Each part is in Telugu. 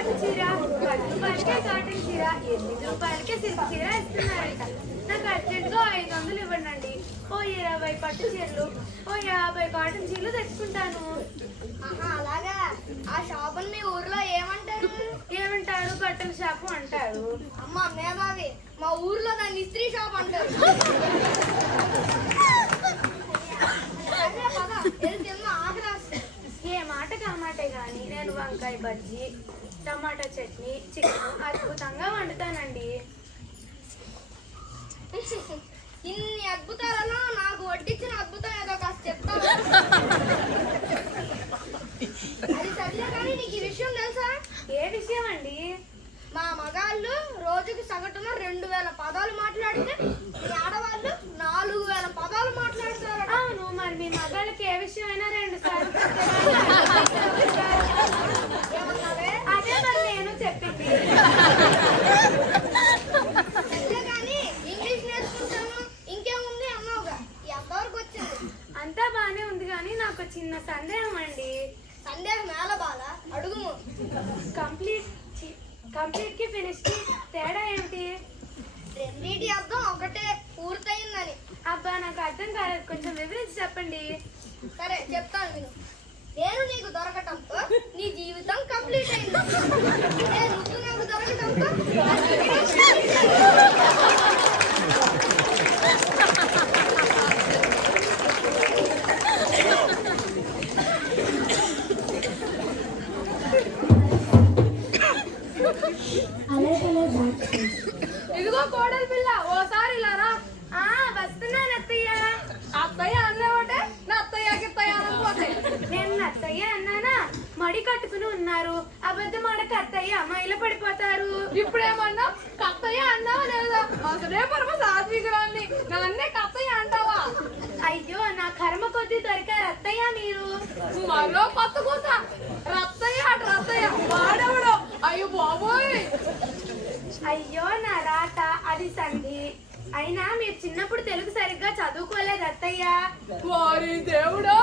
పట్టు చీర, 10 రూపాయలకే కాటన్ చీర, 8 రూపాయలకే సిల్క్ చీర ఇస్తున్నారంట. నాకు అర్జెంట్గా 500 ఇవ్వండి. ఓ 20 పట్టు చీరలు, ఓ 50 కాటన్ చీరలు తెచ్చుకుంటాను. అలాగా. ఆ షాపుని మీ ఊర్లో ఏమంటారు? ఏమంటారు? బట్టల షాపు అంటారు. అమ్మ మేధావి, మా ఊర్లో దాన్ని ఇస్త్రీ షాప్ అంటారు. ఏ మాట కామాటే గాని నేను వంకాయ బజ్జీ, టమాటా చట్నీ, చికెన్ అద్భుతంగా వండుతానండి. ఇన్ని అద్భుతాలలో నాకు వడ్డించిన అద్భుతం ఏదో కాస్త చెప్తాను. అది సరిగా కానీ నీకు ఈ విషయం తెలుసా? ఏ విషయం అండి? మా మగాళ్ళు రోజుకి సగటున 2000 పదాలు మాట్లాడితే మీ ఆడవాళ్ళు 4000 పదాలు మాట్లాడతారు. అవును, మరి మీ మగాళ్ళకి ఏ విషయమైనా 2 సార్లు అదే మరి నేను చెప్పింది. కానీ ఇంగ్లీష్ నేర్చుకుంటాను ఇంకేముంది అన్నావుగా, ఎంతవరకు వచ్చింది? అంతా బానే ఉంది కానీ నాకు చిన్న సందేహం అండి. సందేహం ఎలా బాల అడుగుము. కంప్లీట్ కి ఫినిష్ కి తేడా ఏమిటి? రెండింటి అర్థం ఒకటే, పూర్తయిందని. అబ్బా నాకు అర్థం కాలేదు, కొంచెం వివరించి చెప్పండి. సరే చెప్తాను విను. నేను నీకు దొరకటంతో నీ జీవితం కంప్లీట్ అయింది. నువ్వు నాకు దొరకటంతో ఇదిగో కోడలి పిల్ల, ఓసారి ఇలా రా. వస్తున్నాను అత్తయ్య. అత్తయ్య అన్నావటే నా అత్తయ్యకి పోతే నేను అత్తయ్య అన్నానా? మడి కట్టుకుని ఉన్నారు, అబద్ధం ఆడక అత్తయ్య అమ్మాయిలో పడిపోతారు. ఇప్పుడేమన్నా కత్తయ్య అన్నావా లేదా? అసలే పరమ సాత్వికురాన్ని, నన్నే కత్తయ్య అంటావా? అయ్యో నా కర్మ కొద్ది దొరికారు అత్తయ్య మీరు. మరో కొత్త కూత రత్తయ్య అటు రత్తయ్య వాడెవడో. అయ్యో బాబోయ్. అయ్యో నా రాత, అది సంధి. అయినా మీరు చిన్నప్పుడు తెలుగు సరిగ్గా చదువుకోలేదు అత్తయ్య. వారి దేవుడో,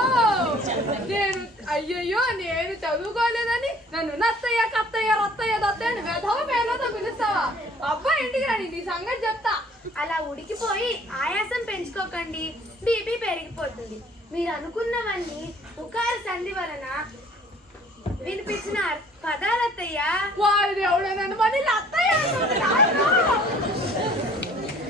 నేను చదువుకోలేదని నన్ను నత్తయ్య కత్తయ్య రత్తయ్య దత్తయ్య వెధవ మేలతో పిలుస్తావా? అబ్బా ఇంటికి రాని నీ సంగతి చెప్తా. అలా ఉడికిపోయి ఆయాసం పెంచుకోకండి, బీపీ పెరిగిపోతుంది. మీరు అనుకున్నవన్నీ ఉకార సంధి వలన వినిపించిన పదాలత్తయ్య. వారి దేవుడు నన్ను మరి అత్తయ్య